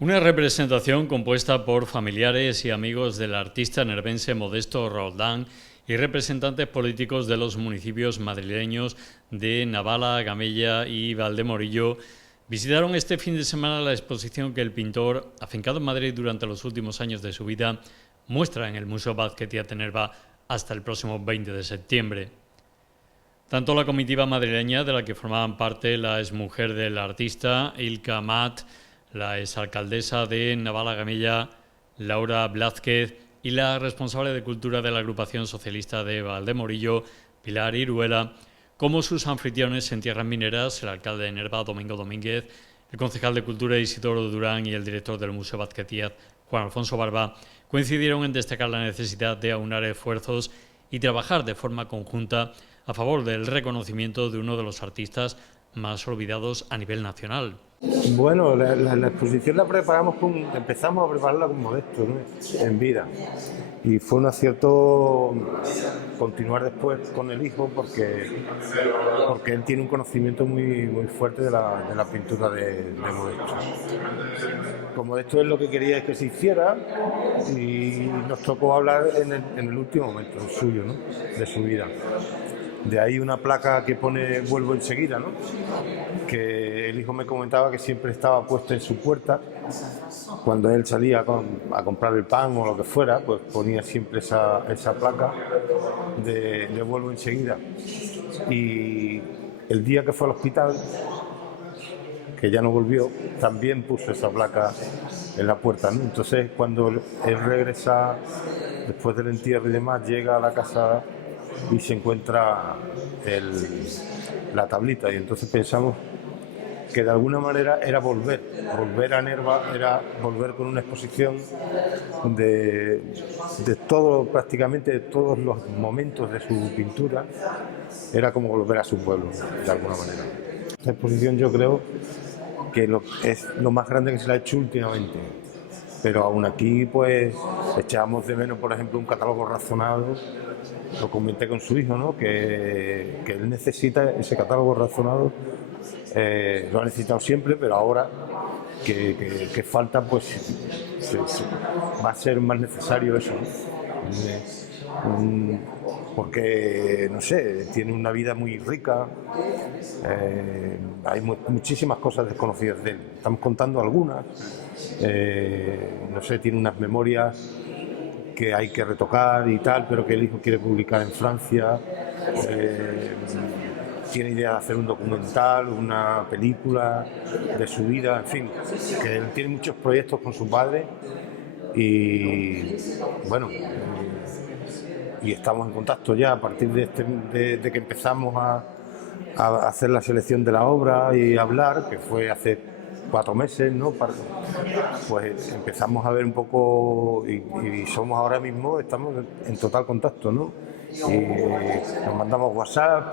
Una representación compuesta por familiares y amigos del artista nervense Modesto Roldán y representantes políticos de los municipios madrileños de Navala, Gamella y Valdemorillo visitaron este fin de semana la exposición que el pintor, afincado en Madrid durante los últimos años de su vida, muestra en el Museo Basquiat de Nerva hasta el próximo 20 de septiembre. Tanto la comitiva madrileña, de la que formaban parte la exmujer del artista, Ilka Amat, la exalcaldesa de Navala-Gamella, Laura Blázquez, y la responsable de Cultura de la agrupación socialista de Valdemorillo, Pilar Iruela, como sus anfitriones en tierras mineras, el alcalde de Nerva, Domingo Domínguez, el concejal de Cultura, Isidoro Durán, y el director del Museo Basquiat, Juan Alfonso Barba, coincidieron en destacar la necesidad de aunar esfuerzos y trabajar de forma conjunta a favor del reconocimiento de uno de los artistas más olvidados a nivel nacional. Bueno, la exposición empezamos a prepararla con Modesto, ¿no?, en vida. Y fue un acierto continuar después con el hijo porque él tiene un conocimiento muy fuerte de la pintura de Modesto. Con Modesto es lo que quería es que se hiciera y nos tocó hablar en el último momento, el suyo, ¿no?, de su vida. De ahí una placa que pone "Vuelvo enseguida", ¿no?, que el hijo me comentaba que siempre estaba puesta en su puerta. Cuando él salía a comprar el pan o lo que fuera, pues ponía siempre esa placa de "Vuelvo enseguida". Y el día que fue al hospital, que ya no volvió, también puso esa placa en la puerta, ¿no? Entonces, cuando él regresa después del entierro y demás, llega a la casa y se encuentra la tablita, y entonces pensamos que de alguna manera era volver a Nerva, era volver con una exposición de todo, prácticamente de todos los momentos de su pintura. Era como volver a su pueblo, de alguna manera. Esta exposición yo creo que es lo más grande que se le ha hecho últimamente, pero aún aquí pues echábamos de menos, por ejemplo, un catálogo razonado. Lo comenté con su hijo, ¿no?, que él necesita ese catálogo razonado. Lo ha necesitado siempre, pero ahora que falta, pues va a ser más necesario eso, ¿no? Porque, no sé, tiene una vida muy rica. Hay muchísimas cosas desconocidas de él. Estamos contando algunas. No sé, tiene unas memorias que hay que retocar y tal, pero que el hijo quiere publicar en Francia. Tiene idea de hacer un documental, una película de su vida, en fin, que él tiene muchos proyectos con su padre y bueno, y estamos en contacto ya a partir de que empezamos a hacer la selección de la obra y hablar, que fue hace 4 meses, ¿no? Pues empezamos a ver un poco y somos ahora mismo, estamos en total contacto, ¿no? Y nos mandamos WhatsApp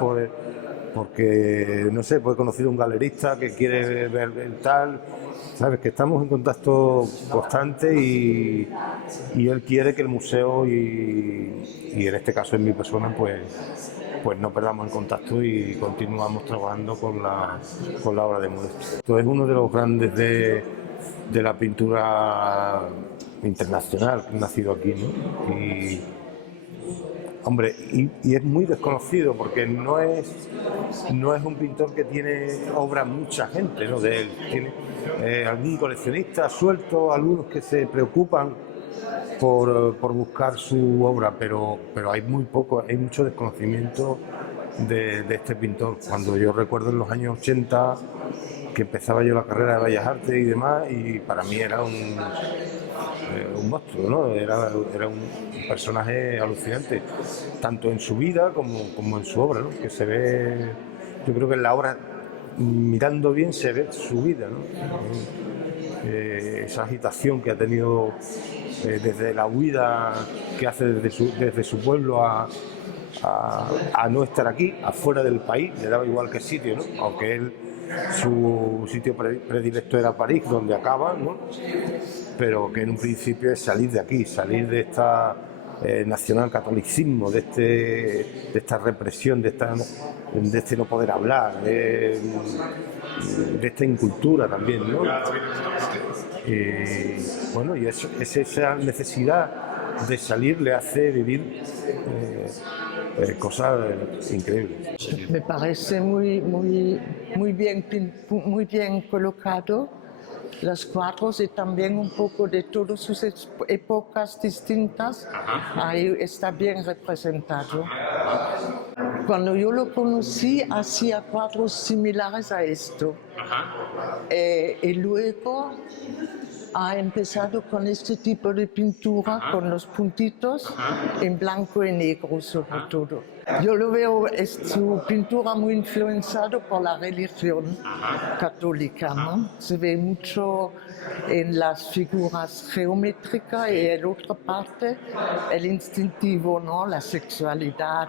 porque, no sé, pues he conocido a un galerista que quiere ver el tal, ¿sabes? Que estamos en contacto constante y él quiere que el museo y en este caso en mi persona, pues no perdamos el contacto y continuamos trabajando con la obra de Modesto. Esto es uno de los grandes de la pintura internacional que ha nacido aquí, ¿no? Y, hombre, y es muy desconocido porque no es un pintor que tiene obra mucha gente, ¿no?, de él. Tiene algún coleccionista suelto, algunos que se preocupan por buscar su obra, pero hay muy poco, hay mucho desconocimiento de este pintor. Cuando yo recuerdo en los años 80 que empezaba yo la carrera de Bellas Artes y demás, y para mí era un monstruo, ¿no? Era un personaje alucinante, tanto en su vida como en su obra, ¿no? Que se ve, yo creo que en la obra, mirando bien, se ve su vida, ¿no? Esa agitación que ha tenido desde la huida que hace desde su pueblo a no estar aquí, afuera del país, le daba igual qué sitio, ¿no? Aunque él, su sitio predilecto era París, donde acaba, ¿no? Pero que en un principio es salir de aquí, salir de esta nacionalcatolicismo, de esta represión, de este no poder hablar, de esta incultura también, ¿no? Bueno, y es esa necesidad de salir le hace vivir cosas increíbles. Me parece muy bien colocado los cuadros y también un poco de todas sus épocas distintas. Ahí está bien representado. Cuando yo lo conocí hacía cuadros similares a esto. Y luego ha empezado con este tipo de pintura, con los puntitos en blanco y negro sobre todo. Yo lo veo, es su pintura muy influenciada por la religión católica, ¿no? Se ve mucho en las figuras geométricas y en otra parte el instintivo, ¿no? La sexualidad.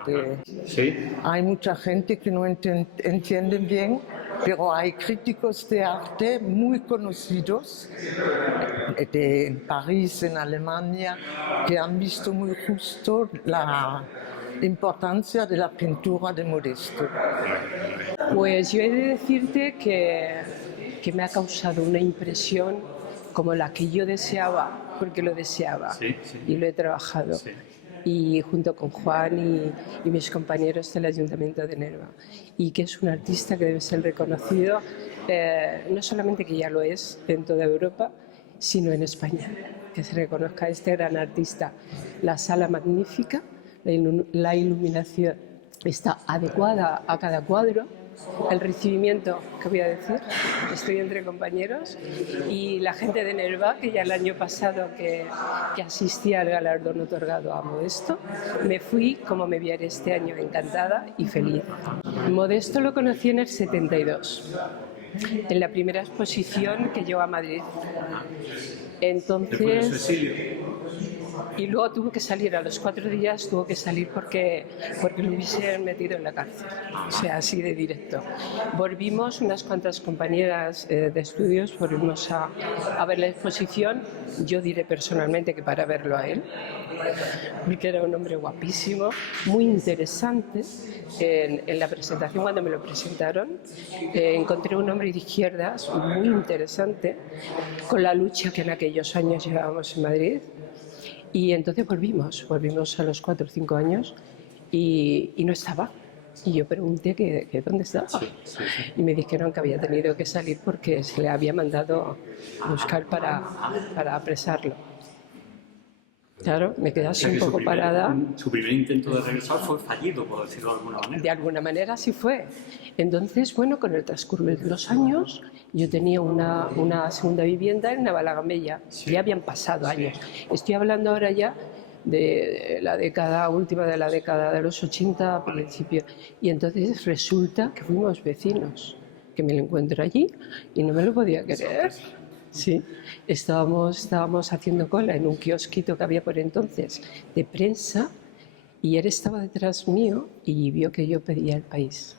Sí. Hay mucha gente que no entiende bien, pero hay críticos de arte muy conocidos en París, en Alemania, que han visto muy justo la importancia de la pintura de Modesto. Pues yo he de decirte que me ha causado una impresión como la que yo deseaba, porque lo deseaba y lo he trabajado. Y junto con Juan y mis compañeros del Ayuntamiento de Nerva, y que es un artista que debe ser reconocido, no solamente que ya lo es en toda Europa, sino en España, que se reconozca a este gran artista. La sala magnífica, la iluminación está adecuada a cada cuadro, el recibimiento, que voy a decir, estoy entre compañeros, y la gente de Nerva, que ya el año pasado que asistí al galardón otorgado a Modesto, me fui, como me viera este año, encantada y feliz. Modesto lo conocí en el 72, en la primera exposición que llevó a Madrid. Entonces, y luego tuvo que salir, a los 4 días tuvo que salir porque lo hubiesen metido en la cárcel, o sea, así de directo. Volvimos, unas cuantas compañeras de estudios, volvimos a ver la exposición. Yo diré personalmente que para verlo a él, porque era un hombre guapísimo, muy interesante. En la presentación, cuando me lo presentaron, encontré un hombre de izquierdas muy interesante, con la lucha que en aquellos años llevábamos en Madrid. Y entonces volvimos a los 4 o 5 años y no estaba. Y yo pregunté que dónde estaba. Y me dijeron que había tenido que salir porque se le había mandado a buscar para apresarlo. Claro, me quedé así un poco parada. Su primer intento de regresar fue fallido, por decirlo de alguna manera. De alguna manera sí fue. Entonces, bueno, con el transcurrir de los años, yo tenía una segunda vivienda en Navalagamella. Ya habían pasado años. Estoy hablando ahora ya de la última de la década de los 80 a principio. Y entonces resulta que fuimos vecinos, que me lo encuentro allí y no me lo podía creer. Sí, estábamos haciendo cola en un kiosquito que había por entonces de prensa y él estaba detrás mío y vio que yo pedía El País.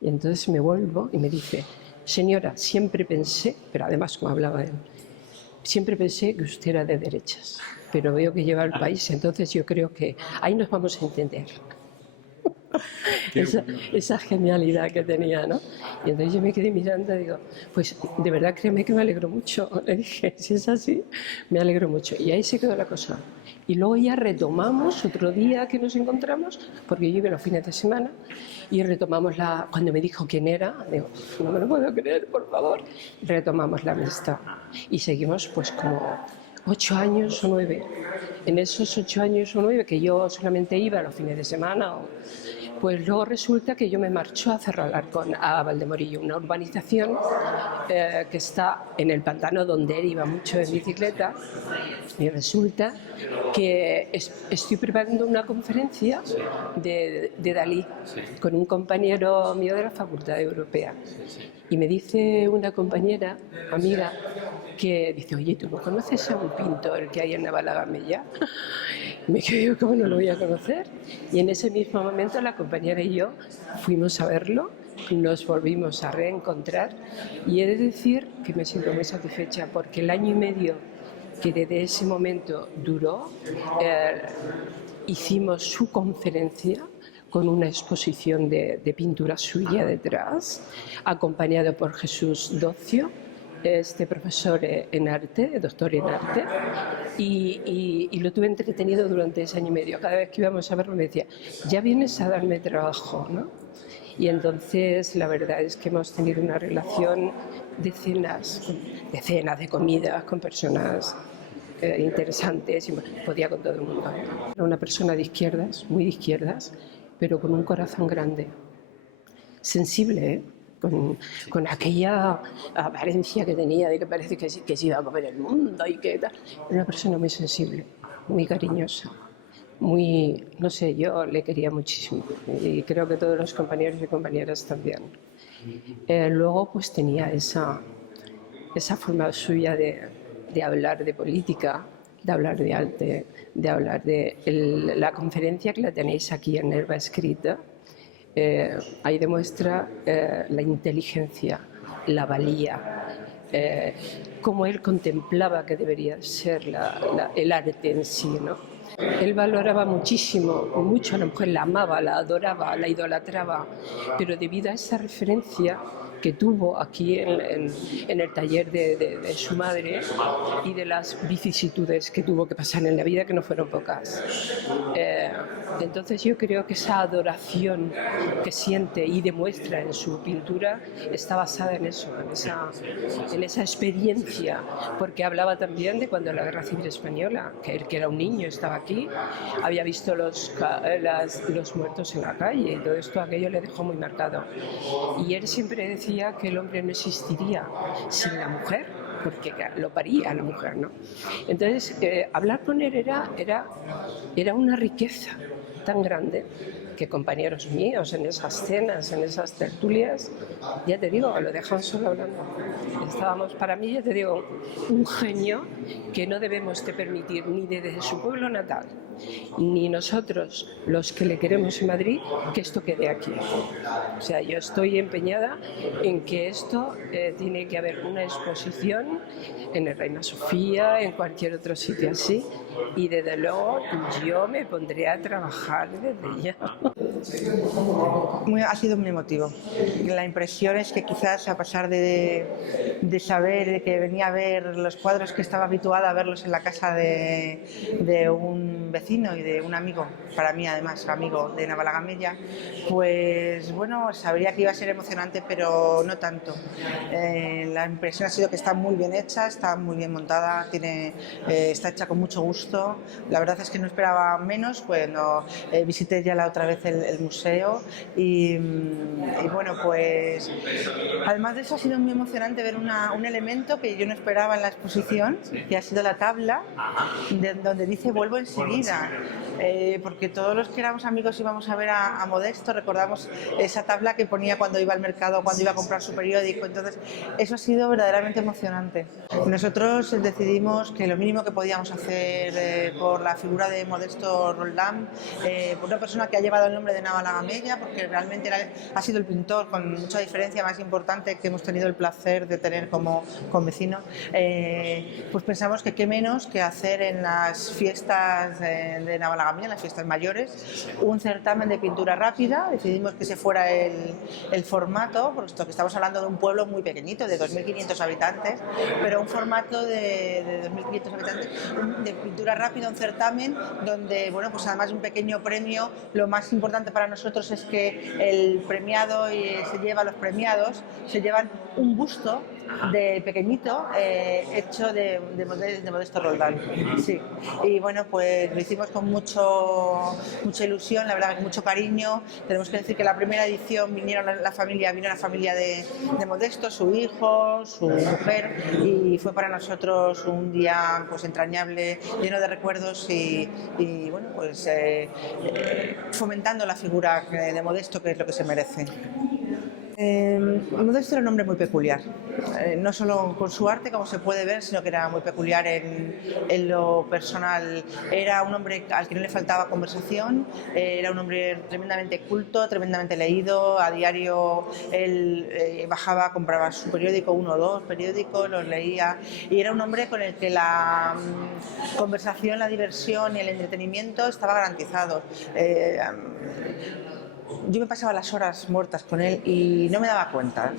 Y entonces me vuelvo y me dice: señora, siempre pensé, pero además como hablaba él, siempre pensé que usted era de derechas, pero veo que lleva El País, entonces yo creo que ahí nos vamos a entender. Esa genialidad que tenía, ¿no? Y entonces yo me quedé mirando y digo, pues de verdad créeme que me alegro mucho. Le dije, si es así, me alegro mucho. Y ahí se quedó la cosa. Y luego ya retomamos otro día que nos encontramos, porque yo iba los fines de semana, y retomamos cuando me dijo quién era, digo, no me lo puedo creer, por favor. Retomamos la amistad. Y seguimos pues como 8 años o 9. En esos 8 años o 9 que yo solamente iba los fines de semana, pues luego resulta que yo me marcho a Cerro Alarcón, a Valdemorillo, una urbanización que está en el pantano donde él iba mucho en bicicleta, y resulta que estoy preparando una conferencia de Dalí con un compañero mío de la Facultad Europea. Y me dice una compañera, amiga, que dice, oye, ¿tú no conoces a un pintor que hay en Navalagamella? Me quedé, ¿cómo no lo voy a conocer? Y en ese mismo momento la compañera y yo fuimos a verlo, nos volvimos a reencontrar y he de decir que me siento muy satisfecha porque el año y medio que desde ese momento duró, hicimos su conferencia con una exposición de pintura suya detrás, acompañado por Jesús Docio, profesor en arte, doctor en arte, y lo tuve entretenido durante ese año y medio. Cada vez que íbamos a verlo me decía, ya vienes a darme trabajo, ¿no? Y entonces la verdad es que hemos tenido una relación de cenas, de comidas con personas interesantes, y podía con todo el mundo. Era una persona de izquierdas, muy de izquierdas, pero con un corazón grande, sensible, ¿eh? Con aquella apariencia que tenía de que parece que se iba a comer el mundo y que tal. Era una persona muy sensible, muy cariñosa, muy, no sé, yo le quería muchísimo y creo que todos los compañeros y compañeras también. Luego pues tenía esa forma suya de hablar de política, de hablar de arte, de hablar de la conferencia que la tenéis aquí en Nerva escrita. Ahí demuestra la inteligencia, la valía, cómo él contemplaba que debería ser el arte en sí, ¿no? Él valoraba mucho a la mujer, la amaba, la adoraba, la idolatraba, pero debido a esa referencia que tuvo aquí en el taller de su madre y de las vicisitudes que tuvo que pasar en la vida, que no fueron pocas. Entonces yo creo que esa adoración que siente y demuestra en su pintura está basada en eso, en esa experiencia, porque hablaba también de cuando la Guerra Civil Española, que él, que era un niño, estaba aquí, había visto los muertos en la calle, y todo esto, aquello le dejó muy marcado. Y él siempre decía que el hombre no existiría sin la mujer, porque lo paría la mujer, ¿no? Entonces, hablar con él era una riqueza tan grande que compañeros míos en esas cenas, en esas tertulias, ya te digo, lo dejan solo hablando. Estábamos, para mí, ya te digo, un genio que no debemos de permitir ni desde su pueblo natal, ni nosotros, los que le queremos en Madrid, que esto quede aquí. O sea, yo estoy empeñada en que esto tiene que haber una exposición en el Reina Sofía, en cualquier otro sitio así, y desde luego yo me pondré a trabajar desde ya. Ha sido muy emotivo. La impresión es que quizás a pesar de saber que venía a ver los cuadros que estaba habituada a verlos en la casa de un vecino y de un amigo, para mí además amigo de Navalagamella, pues bueno, sabría que iba a ser emocionante, pero no tanto. La impresión ha sido que está muy bien hecha, está muy bien montada, está hecha con mucho gusto. La verdad es que no esperaba menos cuando visité ya la otra vez el museo y bueno, pues además de eso ha sido muy emocionante ver un elemento que yo no esperaba en la exposición, que ha sido la tabla donde dice vuelvo enseguida, porque todos los que éramos amigos íbamos a ver a Modesto, recordamos esa tabla que ponía cuando iba al mercado, cuando iba a comprar su periódico. Entonces eso ha sido verdaderamente emocionante. Nosotros decidimos que lo mínimo que podíamos hacer por la figura de Modesto Roldán, por una persona que ha llevado el nombre de Navalagamella, porque realmente ha sido el pintor con mucha diferencia más importante que hemos tenido el placer de tener como vecino, pues pensamos que qué menos que hacer en las fiestas de Navalagamella, en las fiestas mayores, un certamen de pintura rápida. Decidimos que ese fuera el formato, puesto que estamos hablando de un pueblo muy pequeñito, de 2.500 habitantes, pero un formato de 2.500 habitantes de pintura rápida, un certamen donde, bueno, pues además de un pequeño premio, lo más importante para nosotros es que el premiado los premiados se llevan un busto de pequeñito hecho de Modesto Roldán. Sí. Y bueno, pues lo hicimos con mucha ilusión, la verdad, con mucho cariño. Tenemos que decir que la primera edición vino la familia de Modesto, su hijo, su mujer, y fue para nosotros un día pues entrañable, lleno de recuerdos y bueno, pues fomentando la figura de Modesto, que es lo que se merece. Modesto era un hombre muy peculiar, no solo con su arte, como se puede ver, sino que era muy peculiar en lo personal. Era un hombre al que no le faltaba conversación, era un hombre tremendamente culto, tremendamente leído. A diario él bajaba, compraba su periódico, 1 o 2 periódicos, los leía, y era un hombre con el que la conversación, la diversión y el entretenimiento estaba garantizado. yo me pasaba las horas muertas con él y no me daba cuenta.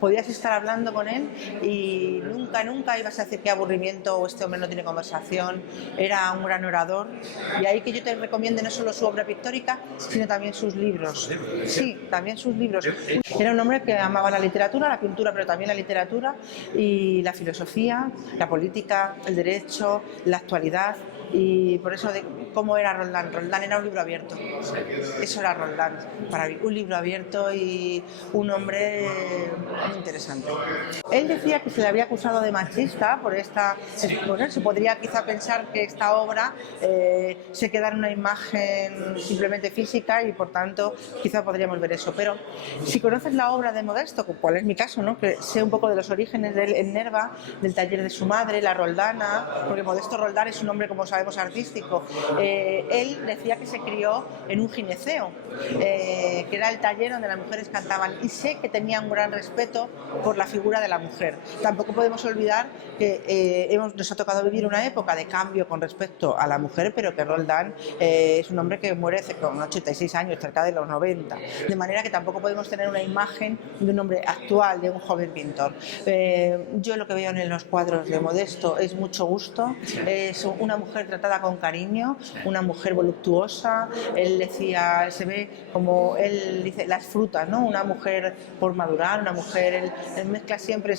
Podías estar hablando con él y nunca ibas a decir qué aburrimiento o este hombre no tiene conversación. Era un gran orador y ahí que yo te recomiendo no solo su obra pictórica, sino también sus libros. Sí, también sus libros. Era un hombre que amaba la literatura, la pintura, pero también la literatura y la filosofía, la política, el derecho, la actualidad. Y por eso de cómo era Roldán. Roldán era un libro abierto. Eso era Roldán para mí, un libro abierto y un hombre muy interesante. Él decía que se le había acusado de machista por esta... Bueno, se podría quizá pensar que esta obra se queda en una imagen simplemente física y por tanto quizá podríamos ver eso. Pero si conoces la obra de Modesto, cual es mi caso, ¿no? Que sé un poco de los orígenes de él en Nerva, del taller de su madre, la Roldana, porque Modesto Roldán es un hombre, como sabemos, artístico. Él decía que se crió en un gineceo, que era el taller donde las mujeres cantaban, y sé que tenía un gran respeto por la figura de la mujer. Tampoco podemos olvidar que nos ha tocado vivir una época de cambio con respecto a la mujer, pero que Roldán es un hombre que muere con 86 años, cerca de los 90, de manera que tampoco podemos tener una imagen de un hombre actual, de un joven pintor. Yo lo que veo en los cuadros de Modesto es mucho gusto, es una mujer tratada con cariño, una mujer voluptuosa. Él decía, se ve como él dice, las frutas, ¿no? Una mujer por madurar, una mujer, él mezcla siempre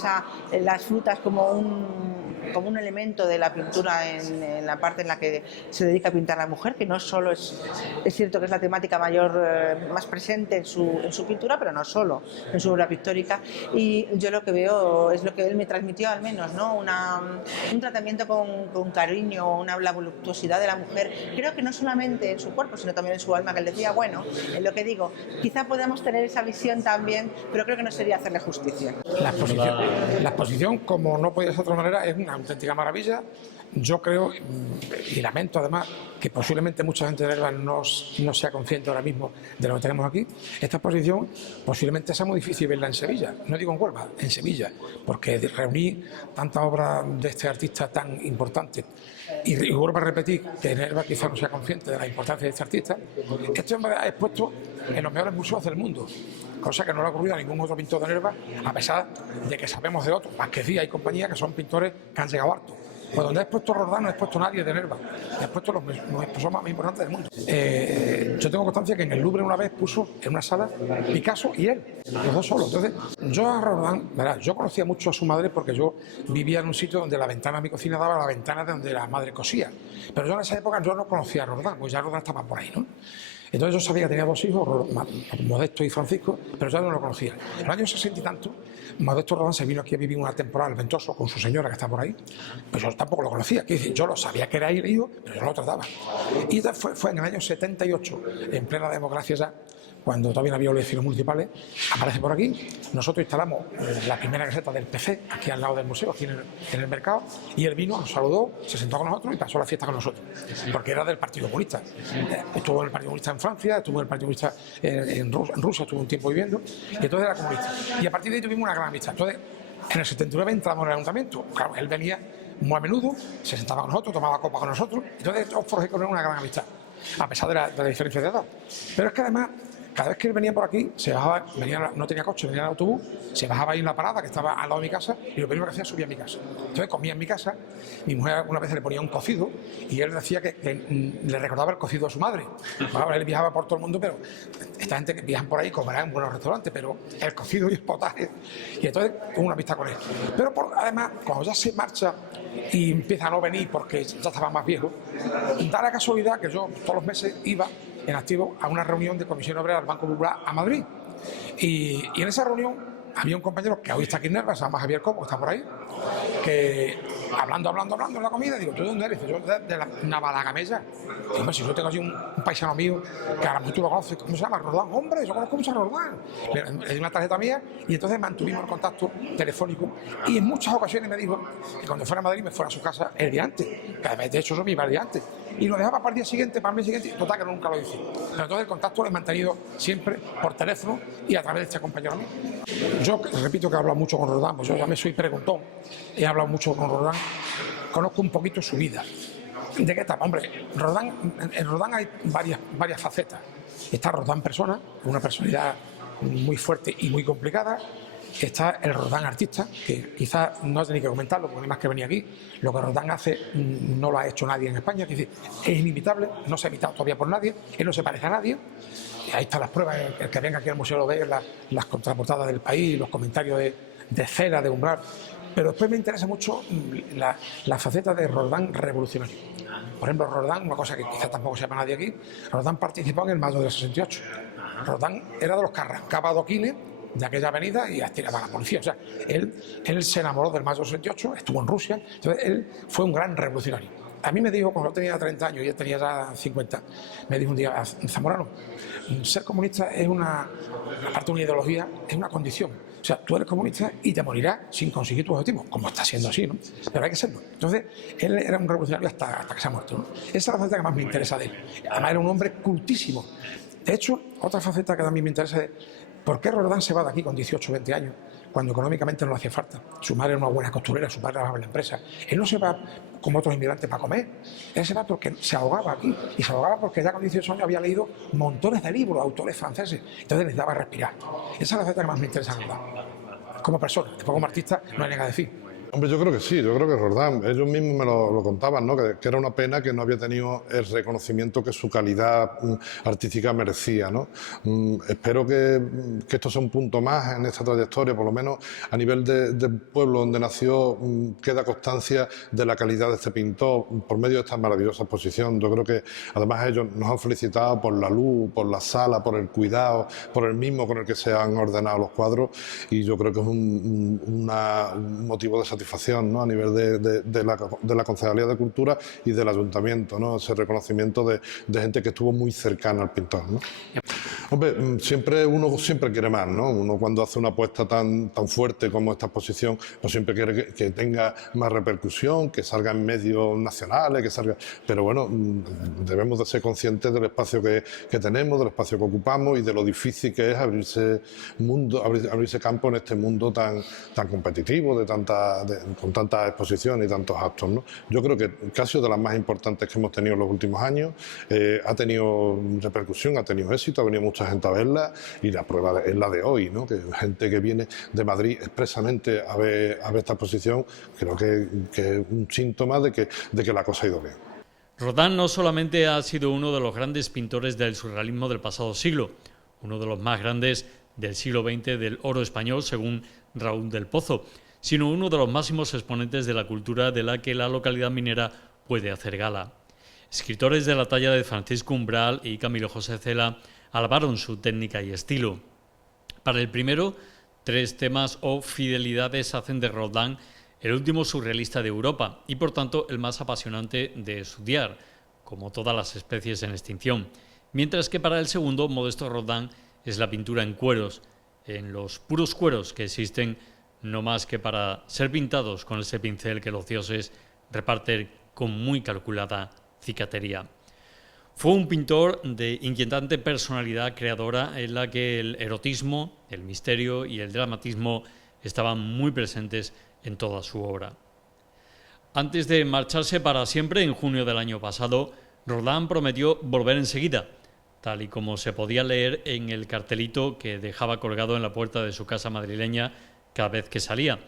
las frutas como un elemento de la pintura en la parte en la que se dedica a pintar la mujer, que no solo es cierto que es la temática más presente en su pintura, pero no solo en su obra pictórica. Y yo lo que veo es lo que él me transmitió, al menos, ¿no? Un tratamiento con cariño, la voluptuosidad de la mujer, creo que no solamente en su cuerpo, sino también en su alma, que él decía, bueno, en lo que digo, quizá podamos tener esa visión también, pero creo que no sería hacerle justicia. La exposición, como no podía ser de otra manera, es una auténtica maravilla. Yo creo, y lamento además, que posiblemente mucha gente de Nerva no sea consciente ahora mismo de lo que tenemos aquí. Esta exposición posiblemente sea muy difícil verla en Sevilla, no digo en Huelva, en Sevilla, porque reunir tanta obra de este artista tan importante. Y vuelvo a repetir que Nerva quizá no sea consciente de la importancia de este artista. Este hombre ha expuesto en los mejores museos del mundo, cosa que no le ha ocurrido a ningún otro pintor de Nerva, a pesar de que sabemos de otros, Vázquez Díaz y compañía, que son pintores que han llegado harto. Pues donde ha expuesto Roldán no ha expuesto nadie de Nerva, ha expuesto los personas más importantes del mundo. Yo tengo constancia que en el Louvre una vez puso en una sala Picasso y él, los dos solos. Entonces, yo a Roldán, verás, yo conocía mucho a su madre porque yo vivía en un sitio donde la ventana de mi cocina daba a la ventana de donde la madre cosía. Pero yo en esa época yo no conocía a Roldán, pues ya Roldán estaba por ahí, ¿no? Entonces yo sabía que tenía dos hijos, Modesto y Francisco, pero ya no lo conocía. En los años 60 y tanto, Modesto Roldán se vino aquí a vivir una temporada al Ventoso con su señora que está por ahí, pues yo tampoco lo conocía. Yo lo sabía que era hijo, pero yo no lo trataba. Y fue en el año 78, en plena democracia ya, cuando todavía no había elecciones municipales, aparece por aquí. Nosotros instalamos la primera caseta del PC, aquí al lado del museo, aquí en el mercado, y él vino, nos saludó, se sentó con nosotros y pasó la fiesta con nosotros, porque era del Partido Comunista. Estuvo en el Partido Comunista en Francia, estuvo en el Partido Comunista en Rusia, estuvo un tiempo viviendo, y entonces era comunista. Y a partir de ahí tuvimos una gran amistad. Entonces, en el 79 entramos en el ayuntamiento. Claro, él venía muy a menudo, se sentaba con nosotros, tomaba copa con nosotros, entonces yo forjé con él una gran amistad, a pesar de la diferencia de edad. Pero es que además, cada vez que él venía por aquí, se bajaba, no tenía coche, venía en autobús, se bajaba ahí en la parada que estaba al lado de mi casa y lo primero que hacía subía a mi casa. Entonces comía en mi casa, mi mujer una vez le ponía un cocido y él decía que le recordaba el cocido a su madre. Bueno, él viajaba por todo el mundo, pero esta gente que viajan por ahí comerá en buenos restaurantes, pero el cocido y el potaje. Y entonces tuvo una amistad con él. Pero además, cuando ya se marcha y empieza a no venir porque ya estaba más viejo, da la casualidad que yo todos los meses iba en activo a una reunión de Comisión Obrera del Banco Popular a Madrid. Y en esa reunión había un compañero que hoy está aquí en Nerva, se llama Javier Cobo, que está por ahí, que hablando en la comida, digo, ¿tú de dónde eres? Yo de la Navalagamella. Digo, hombre, si yo tengo allí un paisano mío, que ahora tú lo conoces, ¿cómo se llama? Roldán. Hombre, yo conozco mucho a Roldán. Le di una tarjeta mía y entonces mantuvimos el contacto telefónico y en muchas ocasiones me dijo que cuando fuera a Madrid me fuera a su casa el día antes, que de hecho yo me iba el día antes. Y lo dejaba para el día siguiente, para el mes siguiente, total que nunca lo hice. Pero entonces el contacto lo he mantenido siempre por teléfono y a través de este compañero mío. Yo repito que he hablado mucho con Roldán, pues yo ya me soy preguntón, he hablado mucho con Roldán, conozco un poquito su vida. ¿De qué etapa? Hombre, en Rodin hay varias facetas. Está Rodin persona, una personalidad muy fuerte y muy complicada. Está el Rodin artista, que quizás no tenéis que comentarlo porque además que venía aquí. Lo que Rodin hace no lo ha hecho nadie en España, es decir, es inimitable, no se ha imitado todavía por nadie, él no se parece a nadie. Ahí están las pruebas, el que venga aquí al museo lo ve, las contraportadas del País, los comentarios de Cera, de Umbral. Pero después me interesa mucho la faceta de Rodin revolucionario. Por ejemplo, Rodin, una cosa que quizás tampoco sepa nadie aquí, Rodin participó en el mayo del 68. Rodin era de los que arrancaba adoquines de aquella avenida y estiraba a la policía. O sea, él se enamoró del mayo del 68, estuvo en Rusia, entonces él fue un gran revolucionario. A mí me dijo, cuando yo tenía 30 años y él tenía ya 50, me dijo un día, Zamorano, ser comunista es aparte de una ideología, es una condición. O sea, tú eres comunista y te morirás sin conseguir tus objetivos, como está siendo así, ¿no? Pero hay que serlo. Entonces, él era un revolucionario hasta que se ha muerto, ¿no? Esa es la faceta que más me interesa de él. Además, era un hombre cultísimo. De hecho, otra faceta que también me interesa es ¿por qué Rodin se va de aquí con 18 o 20 años cuando económicamente no le hacía falta? Su madre era una buena costurera, su padre trabajaba en la empresa. Él no se va como otros inmigrantes para comer. Él se va porque se ahogaba aquí. Y se ahogaba porque ya con 18 años había leído montones de libros, autores franceses. Entonces necesitaba respirar. Esa es la faceta que más me interesa en Rodin. Como persona, después como artista no hay nada que decir. Hombre, yo creo que sí, yo creo que Rodin, ellos mismos me lo contaban, ¿no? Que era una pena que no había tenido el reconocimiento que su calidad artística merecía, ¿no? Espero que esto sea un punto más en esta trayectoria, por lo menos a nivel del pueblo donde nació, queda constancia de la calidad de este pintor por medio de esta maravillosa exposición. Yo creo que además ellos nos han felicitado por la luz, por la sala, por el cuidado, por el mismo con el que se han ordenado los cuadros, y yo creo que es un motivo de satisfacción, ¿no? A nivel de la Concejalía de Cultura y del Ayuntamiento, ¿no? Ese reconocimiento de gente que estuvo muy cercana al pintor, ¿no? Hombre, uno siempre quiere más, ¿no? Uno cuando hace una apuesta tan fuerte como esta exposición, pues siempre quiere que tenga más repercusión, que salga en medios nacionales, que salga... Pero bueno, debemos de ser conscientes del espacio que tenemos, del espacio que ocupamos y de lo difícil que es abrirse campo en este mundo tan competitivo, con tantas exposiciones y tantos actos, ¿no? Yo creo que ha sido de las más importantes que hemos tenido en los últimos años. Ha tenido repercusión, ha tenido éxito, ha venido mucha gente a verla, y la prueba es la de hoy, ¿no? Que gente que viene de Madrid expresamente a ver esta exposición, creo que es un síntoma de que la cosa ha ido bien. Rodin no solamente ha sido uno de los grandes pintores del surrealismo del pasado siglo, uno de los más grandes del siglo XX del oro español, según Raúl del Pozo, sino uno de los máximos exponentes de la cultura de la que la localidad minera puede hacer gala. Escritores de la talla de Francisco Umbral y Camilo José Cela alabaron su técnica y estilo. Para el primero, 3 temas o fidelidades hacen de Rodin el último surrealista de Europa y, por tanto, el más apasionante de estudiar, como todas las especies en extinción. Mientras que para el segundo, Modesto Rodin es la pintura en cueros, en los puros cueros que existen, no más que para ser pintados con ese pincel que los dioses reparten con muy calculada cicatería. Fue un pintor de inquietante personalidad creadora en la que el erotismo, el misterio y el dramatismo estaban muy presentes en toda su obra. Antes de marcharse para siempre, en junio del año pasado, Rodin prometió volver enseguida, tal y como se podía leer en el cartelito que dejaba colgado en la puerta de su casa madrileña cada vez que salía,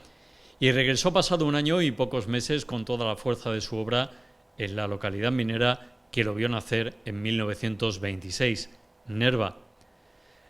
y regresó pasado un año y pocos meses con toda la fuerza de su obra en la localidad minera que lo vio nacer en 1926, Nerva.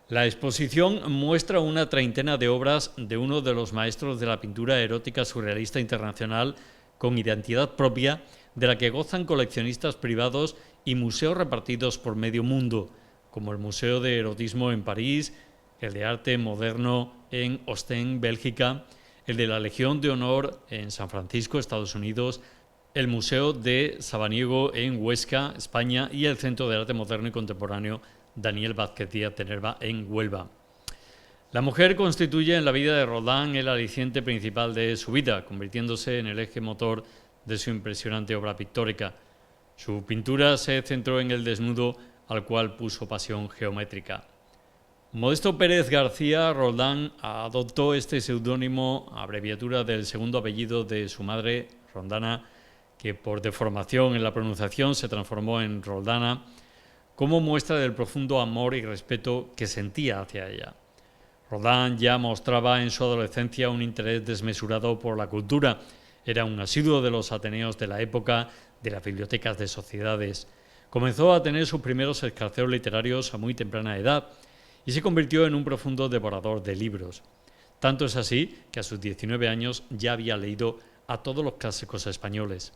La exposición muestra una treintena de obras de uno de los maestros de la pintura erótica surrealista internacional con identidad propia, de la que gozan coleccionistas privados y museos repartidos por medio mundo, como el Museo de Erotismo en París, el de Arte Moderno en Ostende, Bélgica, el de la Legión de Honor en San Francisco, Estados Unidos, el Museo de Sabaniego en Huesca, España, y el Centro de Arte Moderno y Contemporáneo Daniel Vázquez Díaz de Nerva en Huelva. La mujer constituye en la vida de Rodin el aliciente principal de su vida, convirtiéndose en el eje motor de su impresionante obra pictórica. Su pintura se centró en el desnudo, al cual puso pasión geométrica. Modesto Pérez García Roldán adoptó este seudónimo, abreviatura del segundo apellido de su madre, Rondana, que por deformación en la pronunciación se transformó en Roldana, como muestra del profundo amor y respeto que sentía hacia ella. Rodin ya mostraba en su adolescencia un interés desmesurado por la cultura. Era un asiduo de los ateneos de la época, de las bibliotecas de sociedades. Comenzó a tener sus primeros escarceos literarios a muy temprana edad y se convirtió en un profundo devorador de libros. Tanto es así que a sus 19 años ya había leído a todos los clásicos españoles.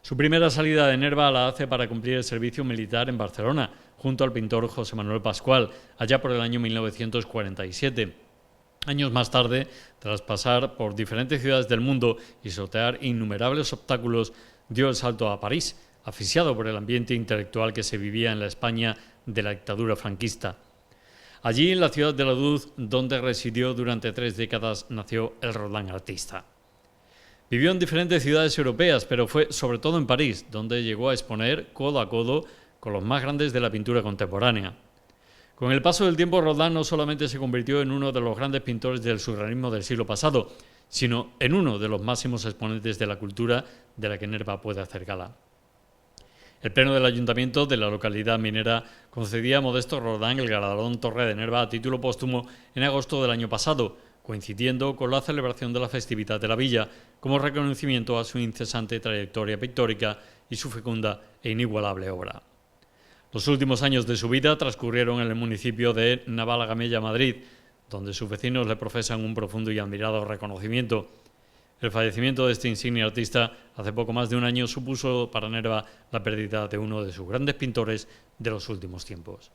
Su primera salida de Nerva la hace para cumplir el servicio militar en Barcelona, junto al pintor José Manuel Pascual, allá por el año 1947. Años más tarde, tras pasar por diferentes ciudades del mundo y sortear innumerables obstáculos, dio el salto a París, asfixiado por el ambiente intelectual que se vivía en la España de la dictadura franquista. Allí, en la ciudad de Laduz, donde residió durante 3 décadas, nació el Rodin artista. Vivió en diferentes ciudades europeas, pero fue sobre todo en París, donde llegó a exponer codo a codo con los más grandes de la pintura contemporánea. Con el paso del tiempo, Rodin no solamente se convirtió en uno de los grandes pintores del surrealismo del siglo pasado, sino en uno de los máximos exponentes de la cultura de la que Nerva puede hacer gala. El Pleno del Ayuntamiento de la localidad minera concedía a Modesto Rodin el galardón Torre de Nerva a título póstumo en agosto del año pasado, coincidiendo con la celebración de la festividad de la villa, como reconocimiento a su incesante trayectoria pictórica y su fecunda e inigualable obra. Los últimos años de su vida transcurrieron en el municipio de Navalagamella, Madrid, donde sus vecinos le profesan un profundo y admirado reconocimiento. El fallecimiento de este insigne artista hace poco más de un año supuso para Nerva la pérdida de uno de sus grandes pintores de los últimos tiempos.